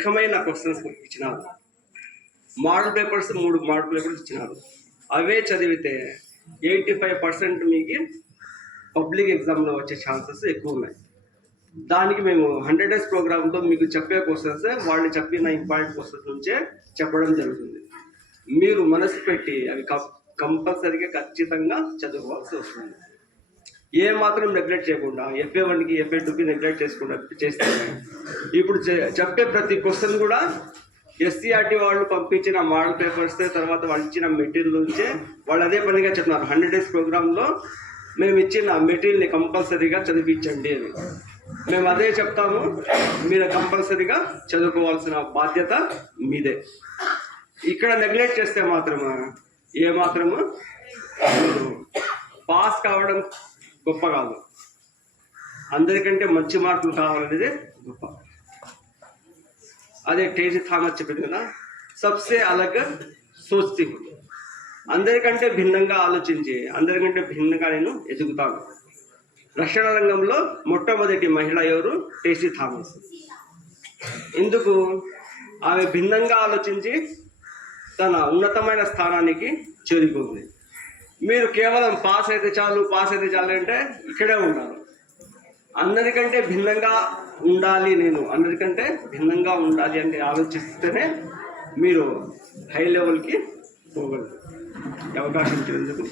ముఖ్యమైన క్వశ్చన్స్ ఇచ్చినారు. Model papers మూడు మోడల్ పేపర్స్ ఇచ్చినారు. అవే చదివితే ఎయిటీ ఫైవ్ పర్సెంట్ మీకు పబ్లిక్ ఎగ్జామ్లో వచ్చే ఛాన్సెస్ ఎక్కువ ఉన్నాయి. దానికి మేము హండ్రెడ్ డేస్ ప్రోగ్రామ్తో మీకు చెప్పే క్వశ్చన్స్ వాళ్ళు చెప్పిన ఇంపార్టెంట్ క్వశ్చన్స్ నుంచే చెప్పడం జరుగుతుంది. మీరు మనసు పెట్టి అవి కంపల్సరీగా ఖచ్చితంగా చదువుకోవాల్సి వస్తుంది. ఏ మాత్రం నెగ్లెక్ట్ చేయకుండా ఎఫ్ఏ వన్కి ఎఫ్ఏ టూకి నెగ్లెక్ట్ చేసుకుండా చేస్తే ఇప్పుడు చె- చెప్పే ప్రతి క్వశ్చన్ కూడా ఎస్సీఆర్టీ వాళ్ళు పంపించిన మోడల్ పేపర్స్ తర్వాత వాళ్ళు ఇచ్చిన మెటీరియల్ నుంచే వాళ్ళు అదే పనిగా చెప్తున్నారు. హండ్రెడ్ డేస్ ప్రోగ్రాంలో మేము ఇచ్చిన మెటీరియల్ని కంపల్సరీగా చదివించండి అని. మేము అదే చెప్తాము మీరు కంపల్సరీగా చదువుకోవాల్సిన బాధ్యత మీదే. ఇక్కడ నెగ్లెక్ట్ చేస్తే మాత్రము? ఏ మాత్రము? పాస్ కావడం గొప్ప కాదు. అందరికంటే మంచి మార్కులు కావాలనేది గొప్ప. అదే టేజీ థామస్ చెప్పింది కదా సబ్సే అలగ్ సోచి అందరికంటే భిన్నంగా ఆలోచించి అందరికంటే భిన్నంగా నేను ఎదుగుతాను. రక్షణ రంగంలో మొట్టమొదటి మహిళ ఎవరు? టేసీ థామస్. ఎందుకు? ఆమె భిన్నంగా ఆలోచించి తన ఉన్నతమైన స్థానానికి చేరుకుంది. మీరు కేవలం పాస్ అయితే చాలు పాస్ అయితే చాలు అంటే ఇక్కడే ఉండాలి. అందరికంటే భిన్నంగా ఉండాలి నేను. అందరికంటే భిన్నంగా ఉండాలి అని ఆలోచిస్తేనే మీరు హై లెవెల్కి పోగలరు. ఈ అవకాశం ఇచ్చినందుకు